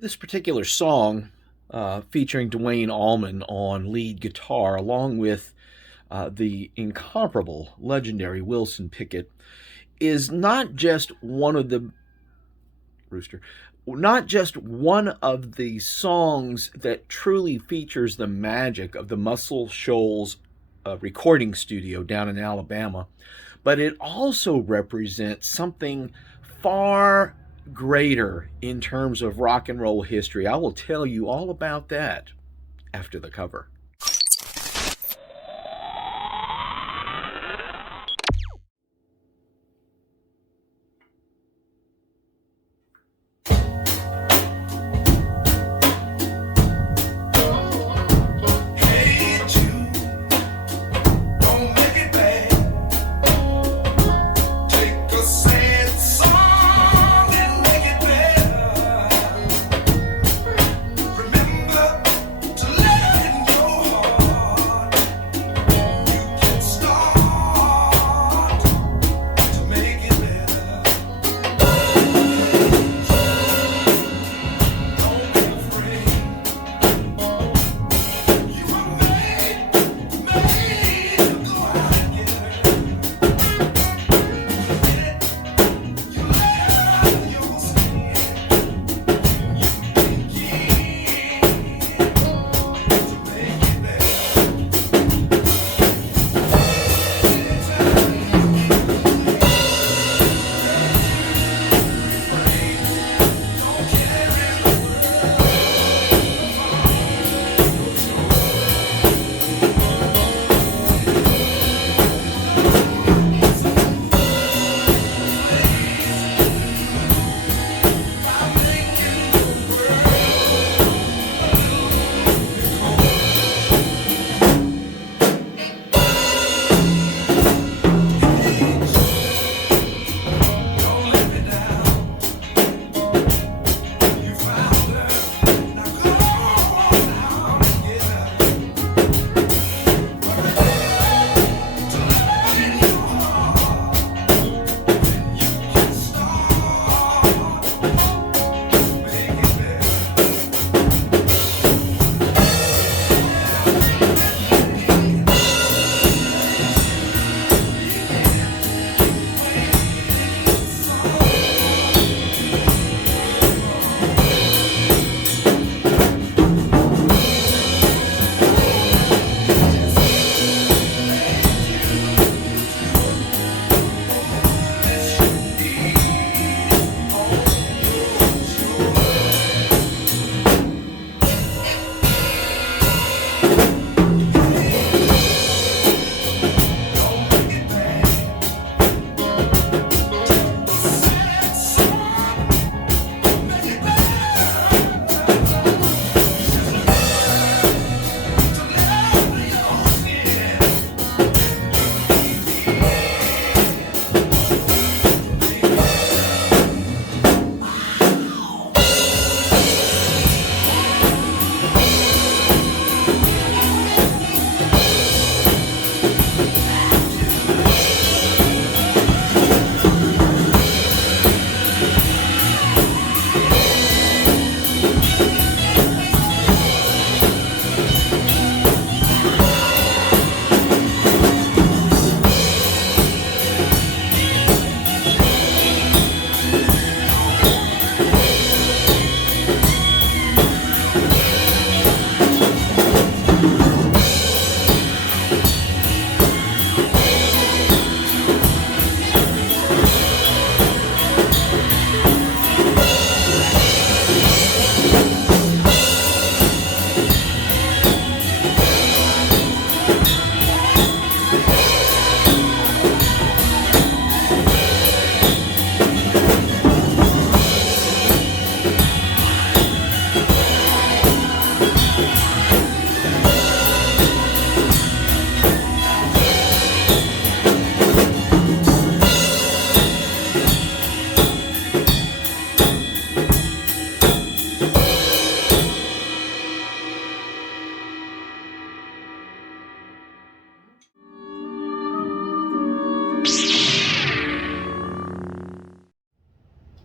This particular song, featuring Duane Allman on lead guitar, along with the incomparable, legendary Wilson Pickett, is not just one of the Rooster, not just one of the songs that truly features the magic of the Muscle Shoals recording studio down in Alabama, but it also represents something far greater in terms of rock and roll history. I will tell you all about that after the cover. Hey Jude, don't make it bad. Take a sad song and make it better. Remember to let it go.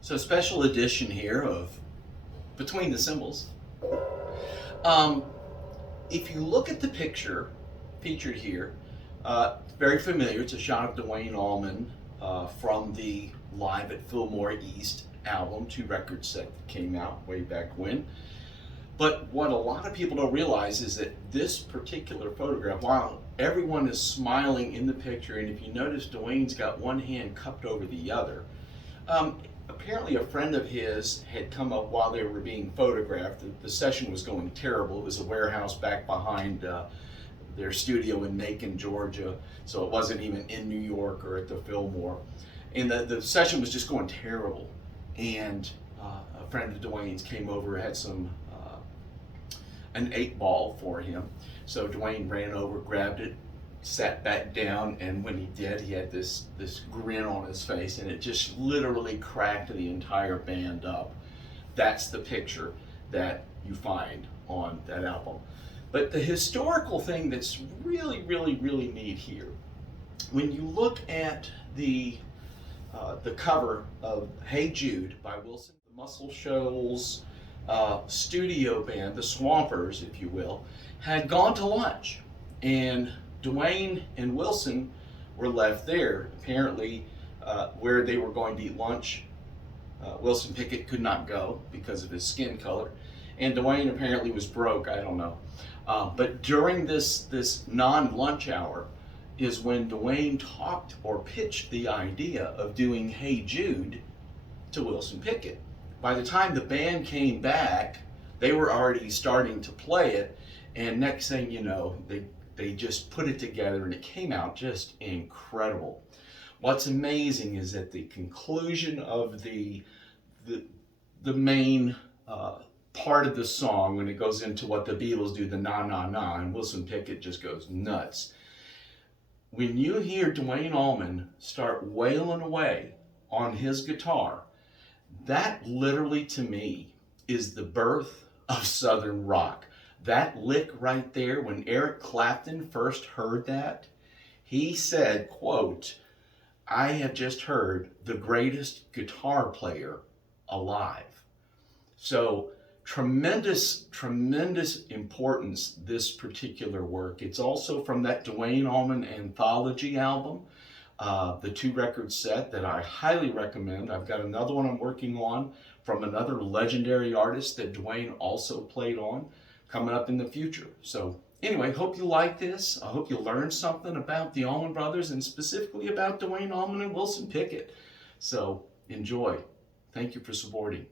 So special edition here of Between the Symbols. Um, if you look at the picture featured here, very familiar. It's a shot of Duane Allman from the Live at Fillmore East album, 2-record set that came out way back when. But what a lot of people don't realize is that this particular photograph, while everyone is smiling in the picture, and if you notice, Duane's got one hand cupped over the other. Apparently a friend of his had come up while they were being photographed. The session was going terrible. It was a warehouse back behind their studio in Macon, Georgia, so it wasn't even in New York or at the Fillmore. And the session was just going terrible. And a friend of Duane's came over, had an 8-ball for him. So Duane ran over, grabbed it, sat back down, and when he did, he had this grin on his face, and it just literally cracked the entire band up. That's the picture that you find on that album. But the historical thing that's really, really, really neat here, when you look at the cover of Hey Jude by Wilson, the Muscle Shoals studio band, the Swampers, if you will, had gone to lunch, and Duane and Wilson were left there. Apparently, where they were going to eat lunch, Wilson Pickett could not go because of his skin color, and Duane apparently was broke. I don't know. But during this non-lunch hour is when Duane talked or pitched the idea of doing Hey Jude to Wilson Pickett. By the time the band came back, they were already starting to play it, and next thing you know, they just put it together and it came out just incredible. What's amazing is at the conclusion of the main part of the song, when it goes into what the Beatles do, the na na na, and Wilson Pickett just goes nuts. When you hear Duane Allman start wailing away on his guitar, that literally to me is the birth of Southern rock. That lick right there, when Eric Clapton first heard that, he said, quote, "I have just heard the greatest guitar player alive." So tremendous, tremendous importance, this particular work. It's also from that Duane Allman Anthology album, the 2-record set that I highly recommend. I've got another one I'm working on from another legendary artist that Duane also played on, coming up in the future. So anyway, hope you like this. I hope you learned something about the Allman Brothers and specifically about Duane Allman and Wilson Pickett. So enjoy. Thank you for supporting.